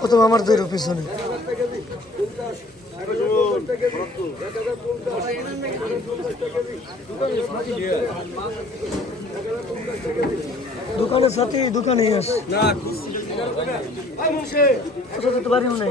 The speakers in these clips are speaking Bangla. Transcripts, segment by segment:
প্রথম আমার দুই পিছনে দোকানের সাথে দোকানে আস কোথাও যেতে পারিও নাই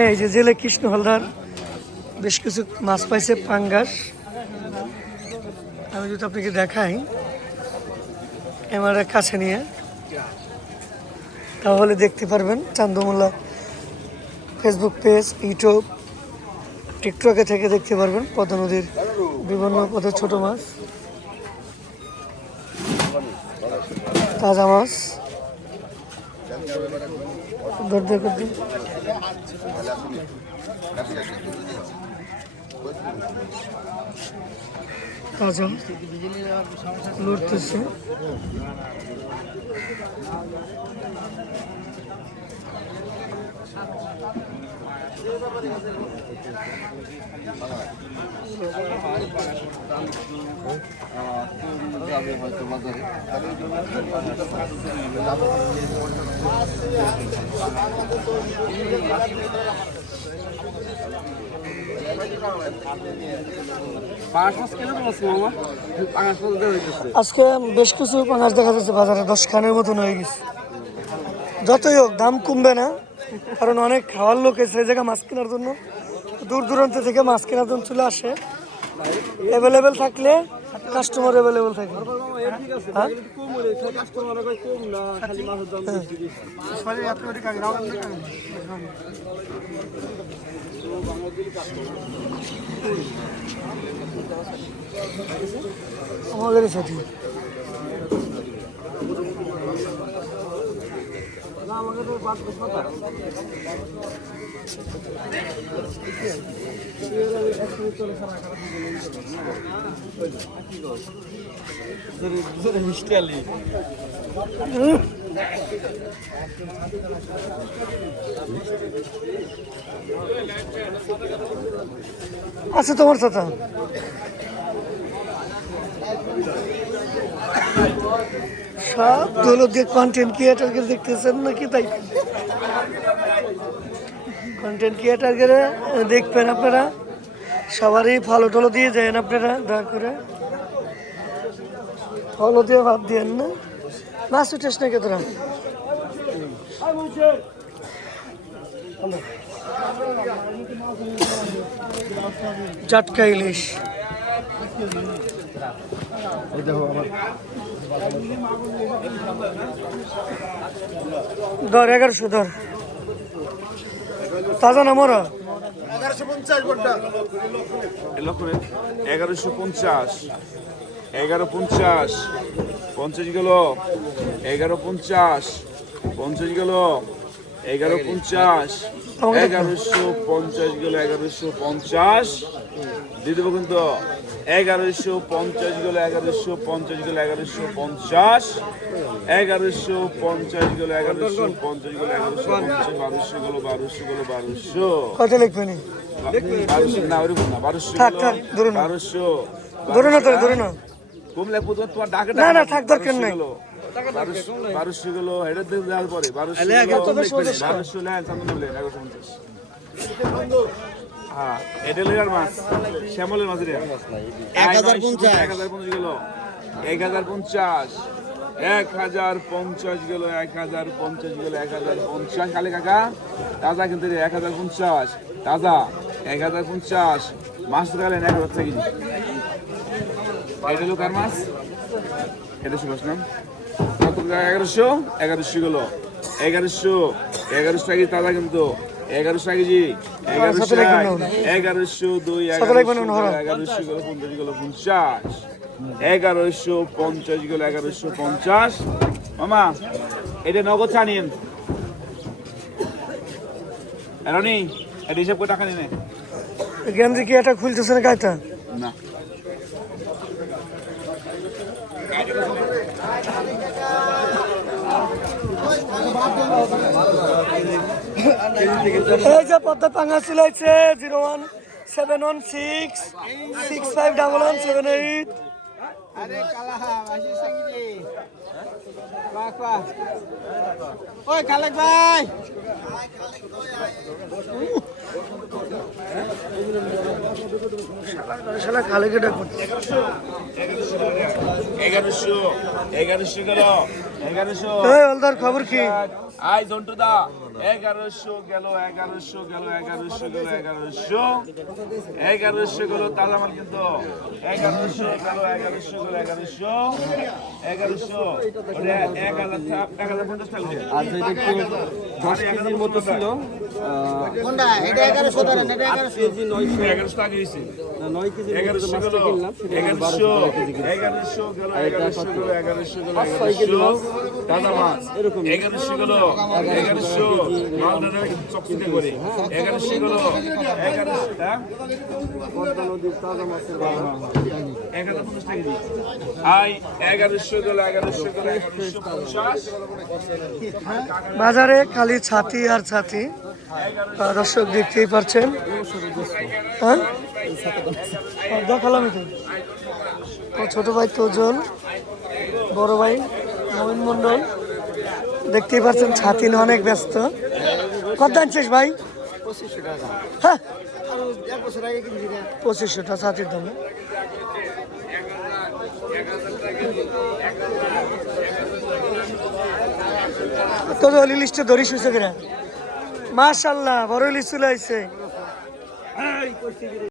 এই যে জেলে কৃষ্ণ হলদার, বেশ কিছু মাছ পাইছে, পাঙ্গাস। আমি যদি আপনাকে দেখাই, ক্যামেরার কাছে নিয়ে, তাহলে দেখতে পারবেন চান্দমোল্লা ফেসবুক পেজ, ইউটিউব, টিকটকে থেকে দেখতে পারবেন পদ্মা নদীর বিভিন্ন পদের ছোট মাছ। তাজা মাছ সুন্দর দেখতে তাজা লড়তেছে পাঁচ মাস কেন তো মাছ মামা? পাঁচ মাস দেওয়া হইতেছে। আজকে বেশ কিছু পাঙাশ দেখা যাচ্ছে, বাজারে দশ খানের মতন হয়ে গেছে। যতই হোক, দাম কমবে না। কারণ অনেক খাওয়ার লোক এসে এই জায়গায় মাছ কেনার জন্য। দূর দূরান্ত থেকে মাছ কেনার জন্য চলে আসে। অ্যাভেলেবেল থাকলে কাস্টমার অ্যাভেলেবেল থাকে। আমাদের কম হলে কাস্টমার কম না খালি মাছের দাম বেশি বেশি আমাদের সাথে মিষ্টি আলি আছে তোমার সাথে সব দৌলতকে কন্টেন্ট ক্রিয়েটারকে দেখতেছেন নাকি তাই? কন্টেন্ট ক্রিয়েটারকে দেখবেন আপনারা। সবারই ফলো টলো দিয়ে যান আপনারা, দয়া করে। ফলো দিয়ে ভাব দিয়েন না। মাছ উঠেস নাকি তোরা? চাটকা ইলিশ। ধর এগারোশো ধর। তাজা না মরা? এগারোশো পঞ্চাশ এগারো পঞ্চাশ পঞ্চাশ গেল এগারো পঞ্চাশ পঞ্চাশ গেল এগারো পঞ্চাশ এগারোশো পঞ্চাশ গেল এগারোশো পঞ্চাশ। দিয়ে দেবো কিন্তু এগারোশো পঞ্চাশ গেল এগারোশো পঞ্চাশ গেল এগারোশো পঞ্চাশ। এগারোশো পঞ্চাশ গেল এগারোশো পঞ্চাশ গেল এগারোশো পঞ্চাশ বারোশো গেল বারোশো গেল কত লিখবেন? না ওরকম না ধরুন কমলে প্রথম তোমার ডাকে না, না, থাক, দরকার নাই। বারোশো হেডের দিকে পরে বারোশো? বারোশো লেন চান্দন পঞ্চাশ হ্যাঁ মাছ শ্যামলের এক হাজার পঞ্চাশ এক হাজার পঞ্চাশ গেল এক হাজার পঞ্চাশ এক হাজার পঞ্চাশ গেল এক হাজার পঞ্চাশ গেল এক হাজার পঞ্চাশ কালে কাকা তাজা কিন্তু এক হাজার পঞ্চাশ তাজা এক হাজার পঞ্চাশ মাছ গেলেন এক হাজার থেকে এটা মাছ? এটা সুভাষ নাম। এগারোশো? এগারোশো গেল। এগারোশো। এগারোশো টাকা তাজা কিন্তু। এগারোশো কেজি। এগারোশো। এগারোশো দুই এগারোশো গেল পঞ্চাশ গেল পঞ্চাশ। এগারোশো পঞ্চাশ গেল এগারোশো পঞ্চাশ। মামা এটা নগদ চা নিন এরনি এটা হিসাব করে টাকা নিনে গেঞ্জি কি এটা খুলতেছে না গাইটা না। এই যে পদ্মা পাঙ্গা চুলাইছে zero one, seven one six six five double one, seven eight. আরে কালাহা মাসি সঙ্গী বাহ বাহ। ওই খালেক ভাই। শালা খালে কেটে করছে এগারোশো। এগারোশো এগারোশো খবর কি? আই জন্টু দা এগারোশো গেল এগারোশো গেল এগারোশো গেল এগারোশো। এগারোশো গেল তাজা মাল কিন্তু এগারোশো গেল এগারোশো গেল এগারোশো। এগারোশো। ওরে এক হাজার এক হাজার পঞ্চাশ দশ কেজির মতো ছিল। এগারোশো টাকা নয় কেজি এগারোশো মাছটা গেল কিনলাম এগারোশো বারোশো টাকা কেজি কিনলাম। এগারোশো গেল এগারোশো গেল এগারোশো গেল পাঁচ ছয় কেজি এগারোশো দাদা মাছ। এরকম। এগারোশো গেল এগারোশো মালদাটা চকচিকে করে। এগারোশো গেল এগারোশো হ্যাঁ? পদ্মা নদীর তাজা মাছের এক হাজার পঞ্চাশ টাকা দিই আই এগারোশো গেল এগারোশো গেল এগারোশো পঞ্চাশ। বাজারে খালি ছাতি আর ছাতি। দর্শক দেখতেই পারছেন। হ্যাঁ? তো ছোট ভাই তোজন বড় ভাই নবীন মন্ডল দেখতেই পাচ্ছেন ছাতি নিয়ে অনেক ব্যস্ত। কত আনছিস ভাই? পঁচিশশো টাকা হ্যাঁ। না পঁচিশশোটা ছাতির দাম? তোর অলি লিস্টে ধরিস হয়েছে বড় লিস্ট চলে আইছে।